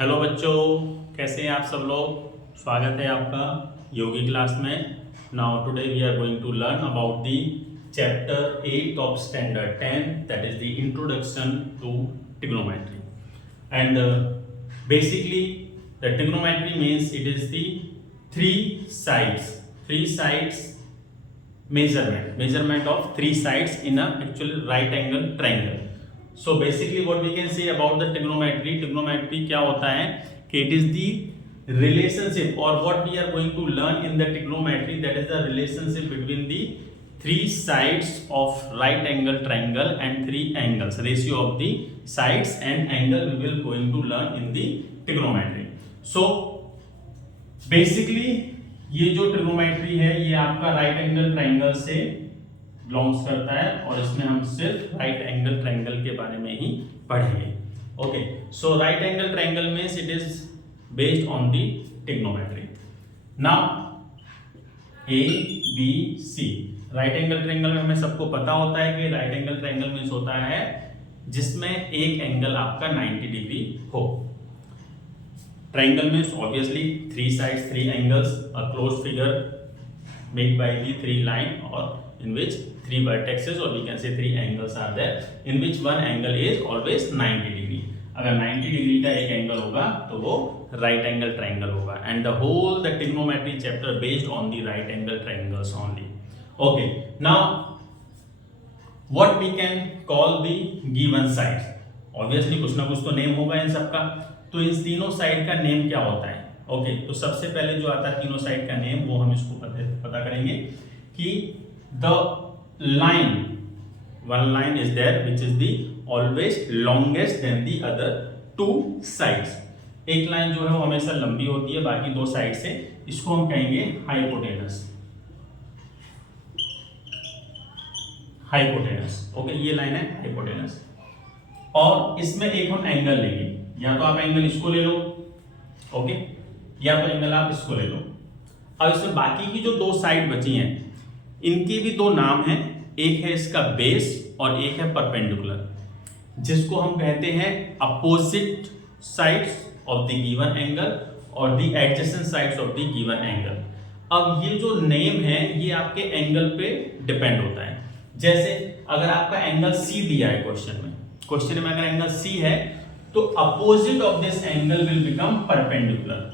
Hello बच्चों, कैसे हैं आप सब लोग। स्वागत है आपका योगी क्लास में। Now today we are going to learn about the chapter 8 of standard 10, that is the introduction to trigonometry. And basically the trigonometry means it is the three sides measurement of three sides in a actual right angle triangle. So basically what we can say about the trigonometry क्या होता है कि it is the relationship or what we are going to learn in the trigonometry, that is the relationship between the three sides of right angle triangle and three angles, ratio of the sides and angle we will going to learn in the trigonometry. So basically ये जो trigonometry है ये आपका right angle triangle से belongs करता है और इसमें हम सिर्फ राइट एंगल ट्रायंगल के बारे में ही पढ़ेंगे। Okay, so right angle triangle means it is based on the trigonometry. Now A B C right angle triangle में हमें सबको पता होता है कि राइट एंगल ट्रायंगल मींस होता है जिसमें एक एंगल आपका 90 डिग्री हो। Triangle means obviously three sides, three angles, a closed figure made by the three line or in which three vertices or we can say three angles are there, in which one angle is always 90 degree. अगर 90 degree का एक angle होगा तो वो right angle triangle होगा and the whole the trigonometry chapter based on the right angle triangles only. Okay, now what we can call the given sides. Obviously कुछ ना कुछ तो नेम होगा इन सबका, तो इन तीनों साइड का नेम क्या होता है। ओके, तो सबसे पहले जो आता है तीनों साइड का नेम वो हम इसको पता करेंगे कि the line, one line is there which is the always longest then the other two sides. एक लाइन जो है वो हमेशा लंबी होती है बाकी दो साइड से, इसको हम कहेंगे हाइपोटेनस। ओके, ये लाइन है हाइपोटेनस और इसमें एक हम एंगल लेंगे, या तो आप एंगल इसको ले लो, ओके, या तो एंगल आप इसको ले लो। अब इसमें बाकी की जो दो साइड बची हैं इनके भी दो नाम हैं, एक है इसका बेस और एक है परपेंडिकुलर, जिसको हम कहते हैं opposite sides of the given angle और the adjacent sides of the given angle. अब ये जो नेम है ये आपके एंगल पे डिपेंड होता है। जैसे अगर आपका एंगल सी दिया है क्वेश्चन में अगर एंगल सी है तो opposite of this angle will become perpendicular.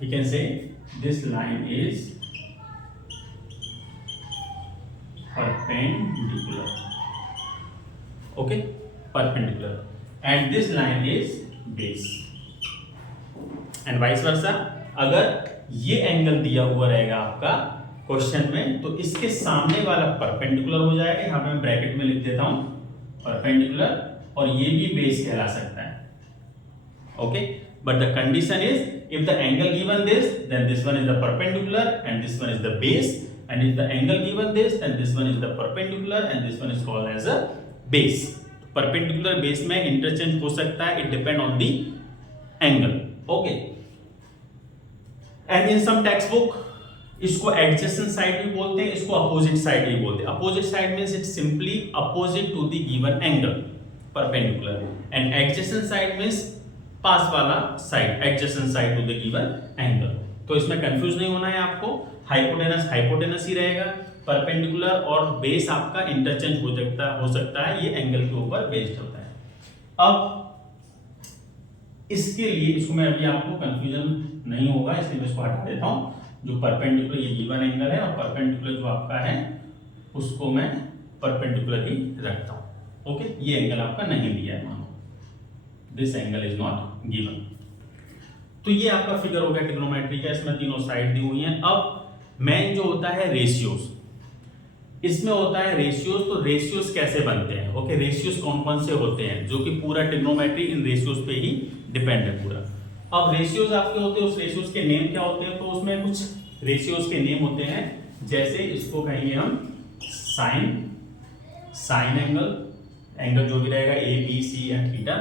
You can say this line is perpendicular. Okay, perpendicular, and this line is base, and vice versa. अगर ये एंगल दिया हुआ रहेगा आपका क्वेश्चन में तो इसके सामने वाला परपेंडिकुलर हो जाएगा, यहां पे मैं ब्रैकेट में लिख देता हूं परपेंडिकुलर, और ये भी बेस कहला सकता है। Okay, but the condition is if the angle given this then this one is the perpendicular and this one is the base, and if the angle given this then this one is the perpendicular and this one is called as a base. Perpendicular base में interchange हो सकता है, it depend on the angle. Okay, and in some text book इसको adjacent side भी बोलते हैं, इसको opposite side भी बोलते हैं। Opposite side means it simply opposite to the given angle perpendicular, and adjacent side means पास वाला side, adjacent side to the given angle. तो इसमें कंफ्यूज नहीं होना है आपको, हाइपोटेनस ही रहेगा, परपेंडिकुलर और बेस आपका इंटरचेंज हो सकता है, ये एंगल के ऊपर बेस्ड होता है। अब इसके लिए इसको मैं अभी आपको कंफ्यूजन नहीं होगा इसलिए मैं इसको हटा देता हूं। जो परपेंडिकुलर ये गिवन एंगल है और परपेंडिकुलर जो आपका है उसको मैं परपेंडिकुलर ही रखता हूं। ओके, ये एंगल आपका नहीं दिया है, मानो this angle is not given. तो ये आपका फिगर हो गया ट्रिग्नोमेट्री का, इसमें तीनों साइड दी हुई हैं। अब मेन जो होता है रेशियोज, इसमें होता है रेशियोज। तो रेशियोज कैसे बनते हैं? ओके, रेशियोज कौन कौन से होते हैं, जो कि पूरा ट्रिग्नोमेट्री इन रेशियोज पे ही डिपेंड है पूरा। अब रेशियोज आपके होते हैं, उस रेशियोज के नेम क्या होते हैं? तो उसमें कुछ रेशियोज के नेम होते हैं, जैसे इसको कहेंगे हम साइन एंगल जो भी रहेगा ए बी सी या थीटा।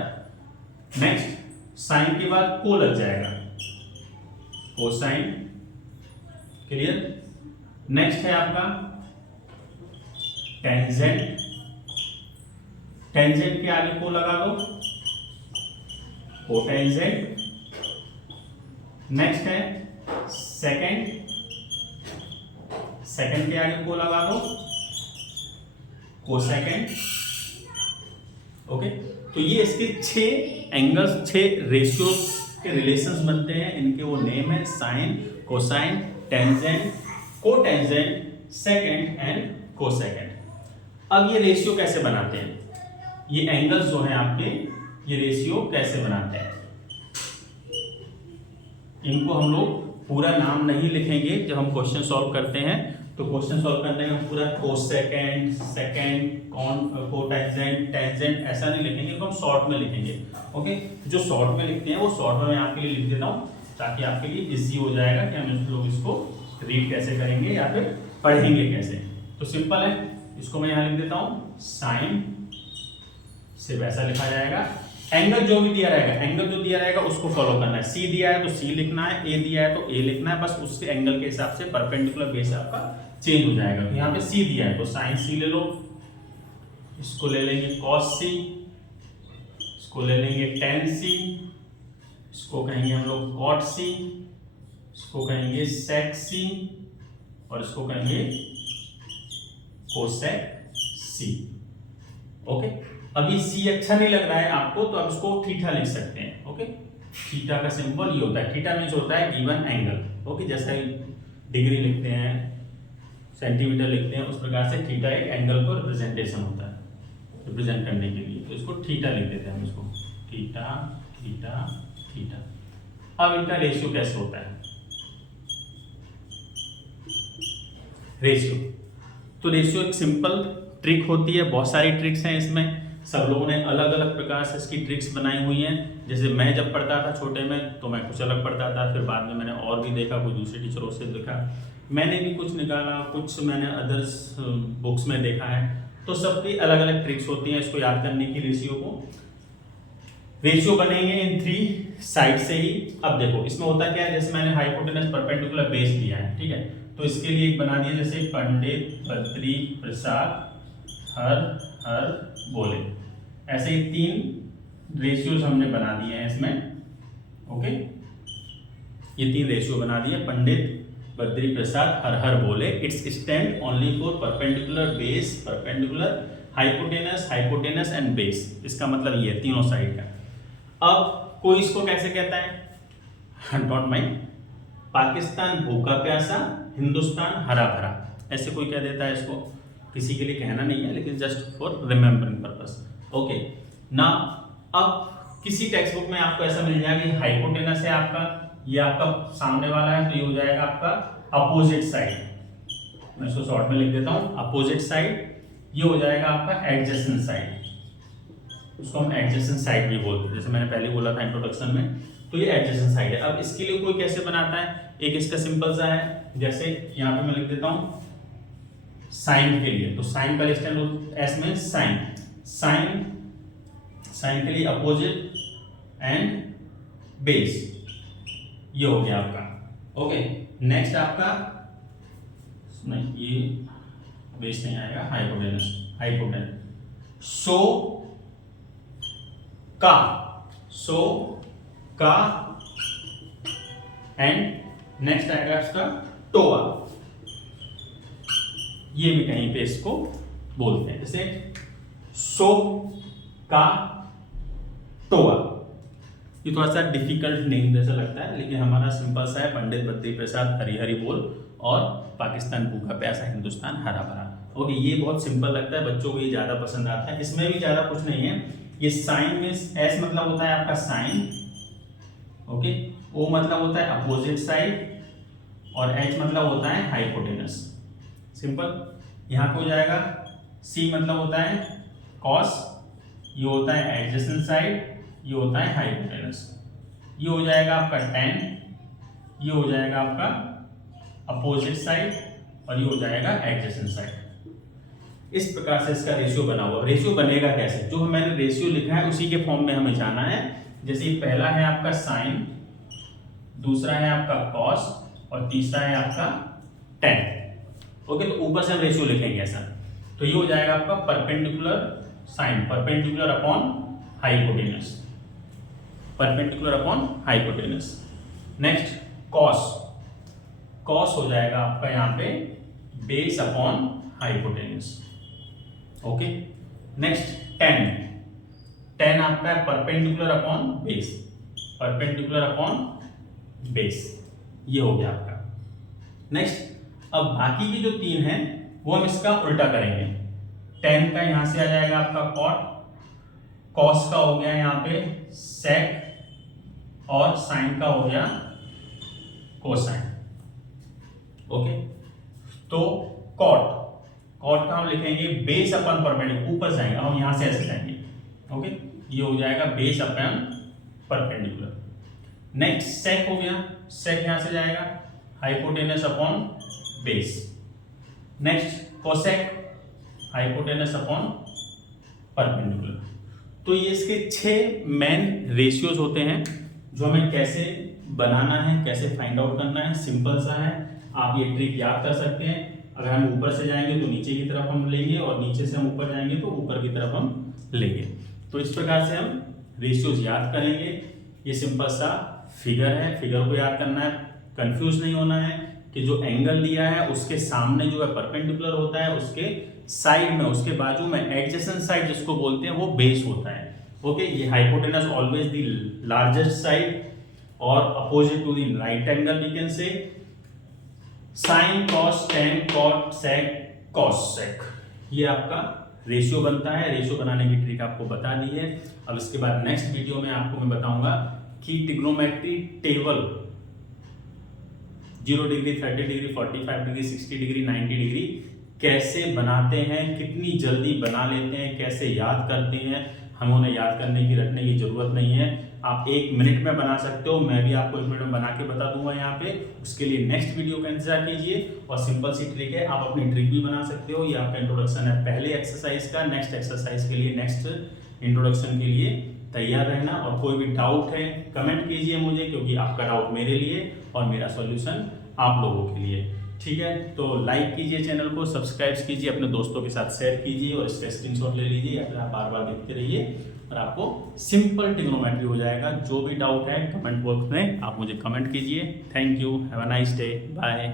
नेक्स्ट साइन के बाद को लग जाएगा, कोसाइन, क्लियर। नेक्स्ट है आपका टेंजेंट, टेंजेंट के आगे को लगा दो कोटेंजेंट। नेक्स्ट है सेकंड, सेकंड के आगे को लगा दो कोसेकंड। ओके, तो ये इसके 6 एंगल्स, 6 रेशियोज के रिलेशंस बनते हैं। इनके वो नेम है sine, cosine, tangent, cotangent, secant and cosecant. अब ये रेशियो कैसे बनाते हैं, ये एंगल्स जो हैं आपके, ये रेशियो कैसे बनाते हैं, इनको हम लोग पूरा नाम नहीं लिखेंगे जब हम क्वेश्चन सॉल्व करते हैं। तो क्वेश्चन सॉल्व करने में पूरा कोसेकंड, सेकंड, कोटेंजेंट, टेंजेंट ऐसा नहीं लिखेंगे, तो हम शॉर्ट में लिखेंगे। ओके, जो शॉर्ट में लिखते हैं वो शॉर्ट में मैं आपके लिए लिख देता हूँ, ताकि आपके लिए इजी हो जाएगा कि हम लोग इसको रीड कैसे करेंगे या फिर पढ़ेंगे कैसे। तो सिंपल है, इसको मैं यहाँ लिख देता हूँ साइन, सिर्फ ऐसा लिखा जाएगा। एंगल जो भी दिया रहेगा, एंगल जो दिया रहेगा उसको फॉलो करना है। सी दिया है तो सी लिखना है, ए दिया है तो ए लिखना है, बस उसके एंगल के हिसाब से परपेंडिकुलर बेस आपका चेंज हो जाएगा। तो यहाँ पे सी दिया है तो साइन सी ले लो, इसको ले लेंगे कॉस सी, इसको ले लेंगे टेन सी, इसको कहेंगे हम लोग कॉट सी, इसको कहेंगे सेक सी, और इसको कहेंगे कोसेक सी। ओके, अभी सी अच्छा नहीं लग रहा है आपको, तो आप इसको थीटा लिख सकते हैं। ओके, थीटा का सिंबल ये होता है, थीटा मीन्स होता है गिवन एंगल। ओके, जैसे डिग्री लिखते हैं, सेंटीमीटर लिखते हैं, उस प्रकार से थीटा एक एंगल को रिप्रेजेंटेशन होता है, रिप्रेजेंट करने के लिए। तो इसको थीटा लिख देते हैं हम, इसको थीटा थीटा थीटा। अब इनका रेशियो कैसे होता है, रेशियो, तो रेशियो एक सिंपल ट्रिक होती है, बहुत सारी ट्रिक्स हैं इसमें, सब लोगों ने अलग अलग प्रकार से इसकी ट्रिक्स बनाई हुई हैं। जैसे मैं जब पढ़ता था छोटे में तो मैं कुछ अलग पढ़ता था, फिर बाद में मैंने और भी देखा, कुछ दूसरे टीचरों से देखा, मैंने भी कुछ निकाला, कुछ मैंने अदर्स बुक्स में देखा है। तो सबकी अलग अलग ट्रिक्स होती हैं इसको याद करने की, रेशियो को। रेशियो बनेंगे इन 3 साइड से ही। अब देखो इसमें होता क्या है, जैसे मैंने हाइपोटेनस परपेंडिकुलर बेस दिया है, ठीक है, तो इसके लिए एक बना दिया, जैसे पंडित, बद्री, प्रसाद, हर बोले, ऐसे ही 3 रेशियोज हमने बना दिए हैं इसमें। ओके, ये 3 रेशियो बना दिए, पंडित, बद्री, प्रसाद, हर बोले। It's stand only for perpendicular base, perpendicular, hypotenuse, hypotenuse and base. इसका मतलब ये तीनों साइड का। अब कोई इसको कैसे कहता है, डोंट माइंड, पाकिस्तान भूखा प्यासा, हिंदुस्तान हरा भरा, ऐसे कोई कह देता है इसको, किसी के लिए कहना नहीं है, लेकिन just for remembering purpose. Okay ना, अब किसी टेक्स्ट बुक में आपको ऐसा मिल जाएगा, ये हाइपोटेनस है आपका, ये आपका सामने वाला है, तो ये हो जाएगा आपका अपोजिट साइड। मैं इसको शॉर्ट में लिख देता हूँ, अपोजिट साइड। ये हो जाएगा आपका एडजेसेंट साइड, उसको हम एडजेसेंट साइड भी बोलते हैं, जैसे मैंने पहले बोला था इंट्रोडक्शन में। तो ये एडजेसेंट साइड है। अब इसके लिए कोई कैसे बनाता है, एक इसका सिंपल सा है, जैसे यहाँ पे मैं लिख देता हूँ साइन के लिए, तो साइन का स्टैंड एस में साइन, साइन, साइन के लिए अपोजिट एंड बेस, ये हो गया आपका। ओके, नेक्स्ट आपका नहीं, ये बेस नहीं आएगा, हाइपोटेनस, हाइपोटेनस, सो का एंड नेक्स्ट आएगा इसका टोआ, ये भी कहीं पे इसको बोलते हैं, जैसे सो का टोआ। ये थोड़ा सा डिफिकल्ट नेम जैसा लगता है, लेकिन हमारा सिंपल सा है, पंडित, बद्री प्रसाद, हरी हरी बोल, और पाकिस्तान भूखा प्यासा, हिंदुस्तान हरा भरा। ओके, ये बहुत सिंपल लगता है, बच्चों को ये ज्यादा पसंद आता है। इसमें भी ज्यादा कुछ नहीं है। ये साइन में एस मतलब होता है आपका साइन, ओके, ओ मतलब होता है अपोजिट साइड, और एच मतलब होता है हाइपोटेनस। सिंपल। यहाँ पे हो जाएगा सी मतलब होता है कॉस, ये होता है एडजेसेंट साइड, ये होता है हाइपोटेनस। ये हो जाएगा आपका टेन, ये हो जाएगा आपका अपोजिट साइड, और ये हो जाएगा एडजेसेंट साइड। इस प्रकार से इसका रेशियो बना हुआ। रेशियो बनेगा कैसे, जो मैंने रेशियो लिखा है उसी के फॉर्म में हमें जाना है। जैसे पहला है आपका साइन, दूसरा है आपका कॉस, और तीसरा है आपका टेन। ओके, तो ऊपर से हम रेशियो लिखेंगे ऐसा। तो ये हो जाएगा आपका perpendicular sine, perpendicular upon hypotenuse, perpendicular upon hypotenuse. Next cos, cos हो जाएगा आपका यहाँ पे base upon hypotenuse. Okay, next tan, tan आपका है perpendicular upon base, perpendicular upon base, ये हो गया आपका। नेक्स्ट अब बाकी की जो तीन हैं वो हम इसका उल्टा करेंगे। टेन का यहां से आ जाएगा आपका कॉट, कॉस का हो गया यहाँ पे सेक, और साइन का हो गया कोसाइन। ओके, तो कॉट, कॉट का हम लिखेंगे बेस अपन परपेंडिकुलर, ऊपर जाएंगे, हम यहां से ऐसे जाएंगे। ओके, ये हो जाएगा बेस अपन परपेंडिकुलर। नेक्स्ट सेक हो गया, सेक यहां से जाएगा hypotenuse upon base. Next cosec, hypotenuse upon perpendicular. तो ये इसके 6 मेन रेशियोज होते हैं जो हमें कैसे बनाना है, कैसे फाइंड आउट करना है। सिंपल सा है, आप ये ट्रिक याद कर सकते हैं। अगर हम ऊपर से जाएंगे तो नीचे की तरफ हम लेंगे, और नीचे से हम ऊपर जाएंगे तो ऊपर की तरफ हम लेंगे। तो इस प्रकार से हम रेशियोज याद करेंगे। ये सिंपल सा फिगर है, फिगर को याद करना है, कंफ्यूज नहीं होना है कि जो एंगल लिया है उसके सामने जो है परपेंडिकुलर होता है, उसके साइड में, उसके बाजू में एडजेसेंट साइड जिसको बोलते हैं वो बेस होता है। ओके, ये hypotenuse always the largest side और opposite to the right angle we can say. Sine, cos, tan, cot, sec, cos, sec, ये आपका रेशियो बनता है। रेशियो बनाने की ट्रिक आपको बता दी है। अब इसके बाद नेक्स्ट वीडियो में आपको मैं बताऊंगा कि trigonometry table 0 degree, 30 degree, 45 degree, 60 degree, 90 degree कैसे बनाते हैं, कितनी जल्दी बना लेते हैं, कैसे याद करते हैं। हमें उन्हें याद करने की, रटने की जरूरत नहीं है। आप 1 मिनट में बना सकते हो, मैं भी आपको 1 मिनट में बना के बता दूंगा यहाँ पे। उसके लिए नेक्स्ट वीडियो का इंतजार कीजिए। और सिंपल सी ट्रिक है, आप अपनी ट्रिक भी बना सकते हो। ये आपका इंट्रोडक्शन है पहले एक्सरसाइज का। नेक्स्ट एक्सरसाइज के लिए, नेक्स्ट इंट्रोडक्शन के लिए तैयार रहना। और कोई भी डाउट है कमेंट कीजिए मुझे, क्योंकि आपका डाउट मेरे लिए और मेरा सॉल्यूशन आप लोगों के लिए। ठीक है, तो लाइक कीजिए चैनल को, सब्सक्राइब कीजिए, अपने दोस्तों के साथ शेयर कीजिए, और इसका स्क्रीनशॉट ले लीजिए, या फिर आप बार बार देखते रहिए और आपको सिंपल ट्रिग्नोमेट्री हो जाएगा। जो भी डाउट है कमेंट बॉक्स में आप मुझे कमेंट कीजिए। Thank you, have a nice day, bye.